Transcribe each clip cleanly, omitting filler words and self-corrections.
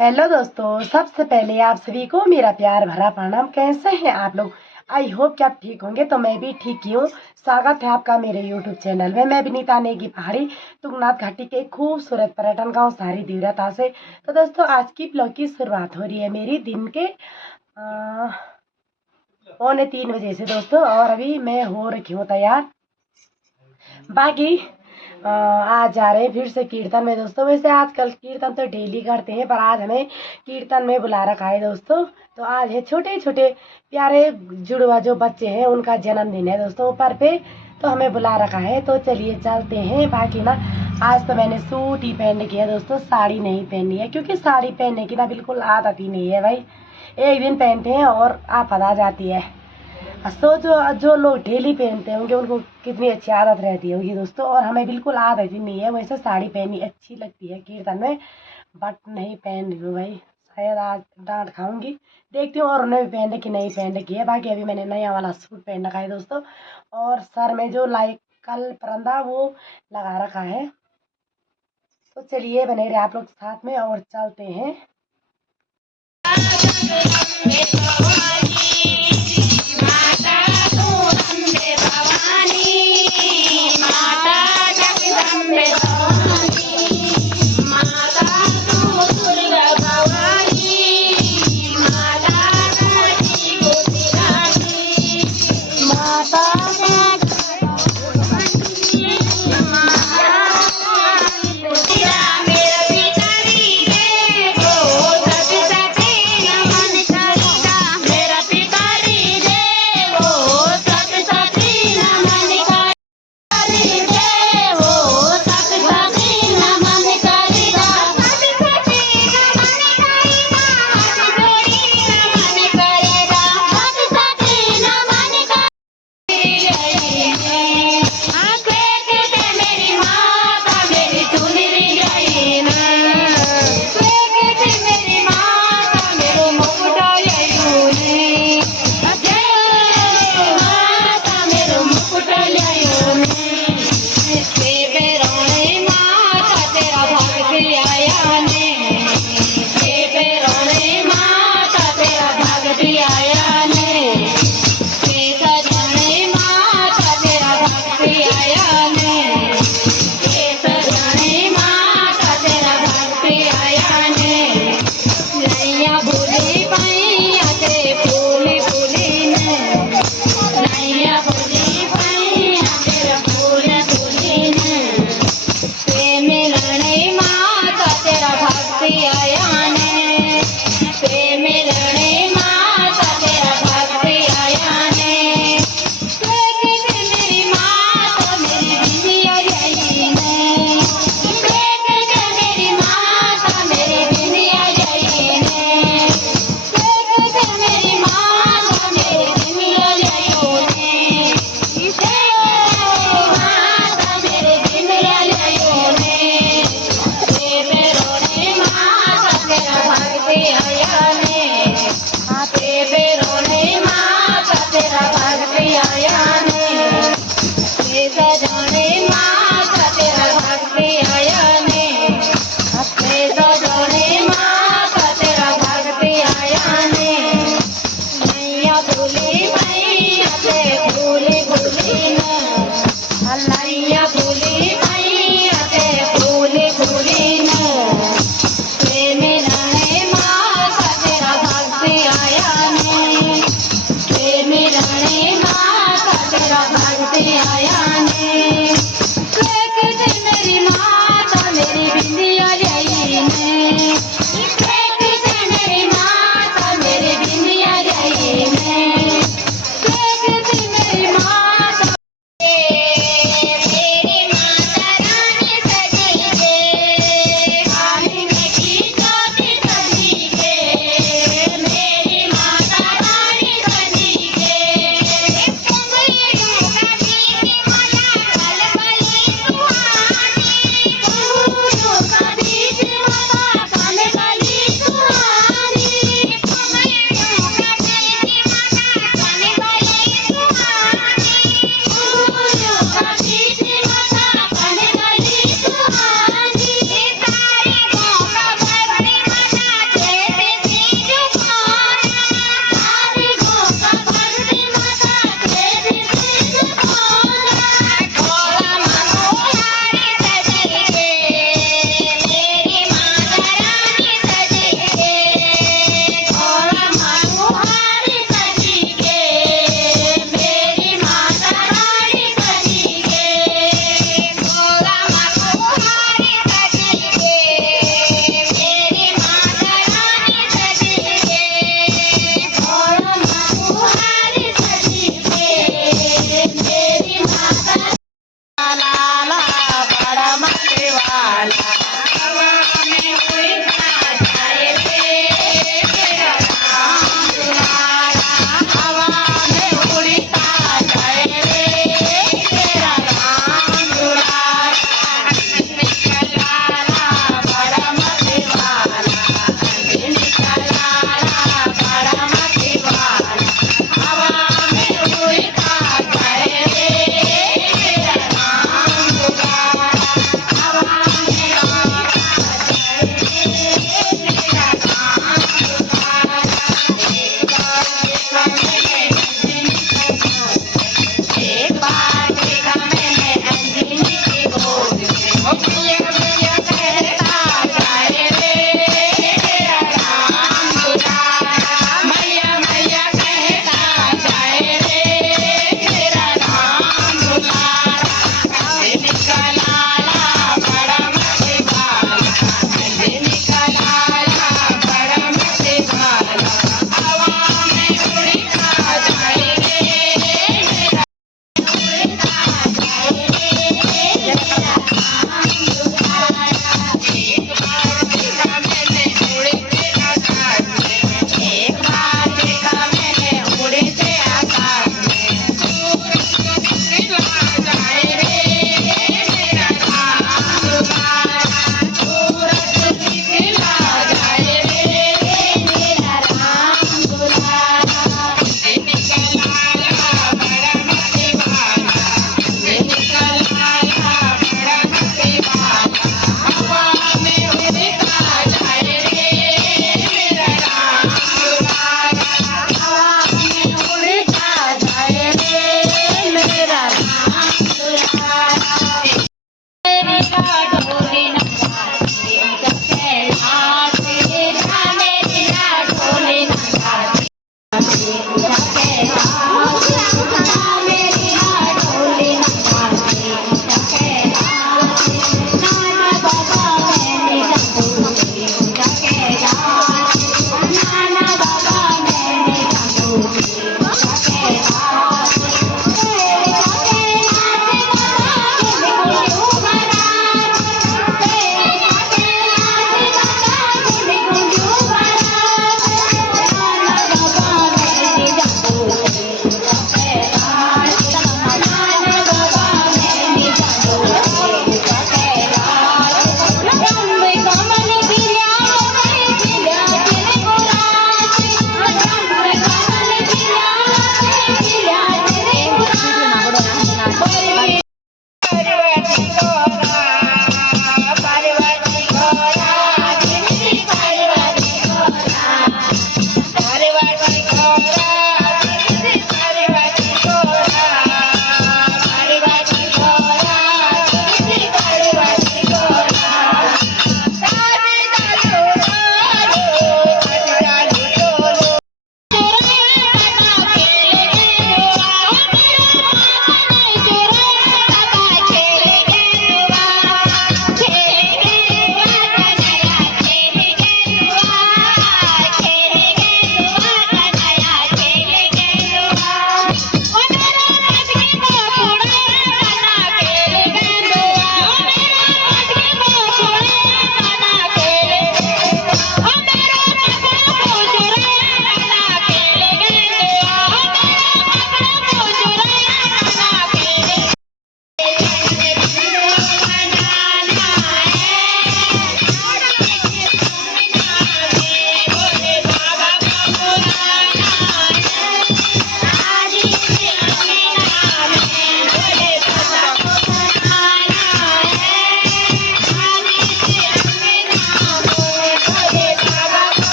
हेलो दोस्तों, सबसे पहले आप सभी को मेरा प्यार भरा प्रणाम। कैसे हैं आप लोग? आई होप कि आप ठीक होंगे। तो मैं भी ठीक ही हूँ। स्वागत है आपका मेरे यूट्यूब चैनल में। मैं विनीता नेगी पहाड़ी, तुंगनाथ घाटी के खूबसूरत पर्यटन गांव सारी तीव्रता से। तो दोस्तों, आज की ब्लॉग की शुरुआत हो रही है मेरी दिन के 2:45 से दोस्तों, और अभी मैं हो रखी हूँ तैयार। बाकी आज जा रहे हैं फिर से कीर्तन में दोस्तों। वैसे आजकल कीर्तन तो डेली करते हैं, पर आज हमें कीर्तन में बुला रखा है दोस्तों। तो आज है छोटे छोटे प्यारे जुड़वा जो बच्चे हैं, उनका जन्मदिन है दोस्तों ऊपर पे। तो हमें बुला रखा है, तो चलिए चलते हैं। बाकी ना, आज तो मैंने सूट ही पहन के है दोस्तों, साड़ी नहीं पहनी है, क्योंकि साड़ी पहनने की ना बिल्कुल आदत ही नहीं है भाई। एक दिन पहनते हैं और आफत आ जाती है। सोचो, जो लोग डेली पहनते होंगे उनको कितनी अच्छी आदत रहती होगी दोस्तों, और हमें बिल्कुल आदत ही नहीं है। वैसे साड़ी पहननी अच्छी लगती है कीर्तन में, बट नहीं पहन रही हूँ भाई। शायद आज डांट खाऊंगी, देखती हूँ। और उन्हें भी पहन रखी नहीं पहन रखी है। बाकी अभी मैंने नया वाला सूट पहन रखा है दोस्तों, और सर में जो लाइक कल परंदा वो लगा रखा है। तो चलिए बने रहे आप लोग साथ में, और चलते हैं।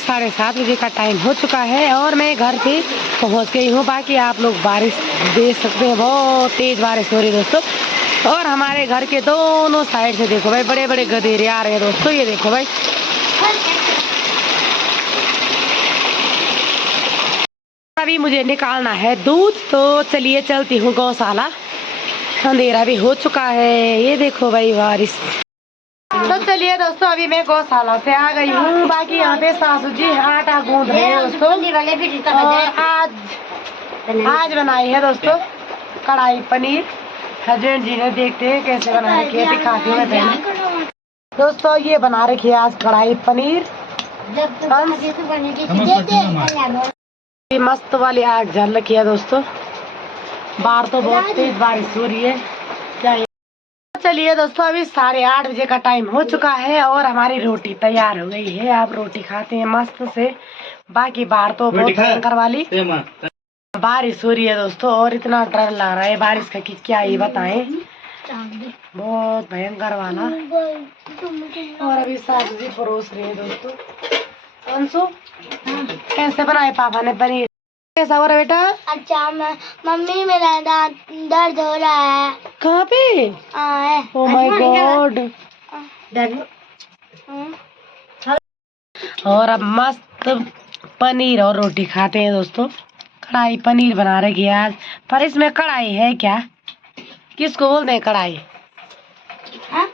7:30 बजे का टाइम हो चुका है और मैं घर पे पहुंच गई हूँ। बाकी आप लोग बारिश देख सकते हैं, बहुत तेज बारिश हो रही है दोस्तों। और हमारे घर के दोनों साइड से देखो भाई, बड़े बड़े गधेरे आ रहे हैं दोस्तों। ये देखो भाई, अभी मुझे निकालना है दूध, तो चलिए चलती हूँ गौशाला। अंधेरा भी हो चुका है। ये देखो भाई बारिश। तो चलिए दोस्तों, अभी मैं गौशाला से आ गई हूँ। बाकी यहाँ पे सासू जी आटा गूंद रहे हैं दोस्तों। और आज बनाई है दोस्तों कढ़ाई पनीर। हस्बैंड जी ने, देखते हैं कैसे बना रखी है, दिखाती हूँ मैं पहले। दोस्तों ये बना रखी है आज कढ़ाई पनीर। ये मस्त वाली आग जल रखी है दोस्तों। बाहर तो बहुत तेज बारिश हो रही है। क्या चलिए दोस्तों, अभी 8:30 बजे का टाइम हो चुका है और हमारी रोटी तैयार हो गई है। आप रोटी खाते हैं मस्त से। बाकी बाहर तो बहुत भयंकर वाली बारिश हो रही है दोस्तों और इतना डर लग रहा है बारिश का कि क्या ही बताएं, बहुत भयंकर वाला। और अभी सासू जी परोस रही है दोस्तों। अंशु, कैसे बनाए पापा ने पनीर? कैसा हो रहा है बेटा? अच्छा मम्मी, मेरा दांत दर्द हो रहा है। कहाँ पे? Oh my God. और अब मस्त पनीर और रोटी खाते हैं दोस्तों। कढ़ाई पनीर बना रखी है आज, पर इसमें कढ़ाई है क्या? किसको बोलते हैं कढ़ाई? हाँ?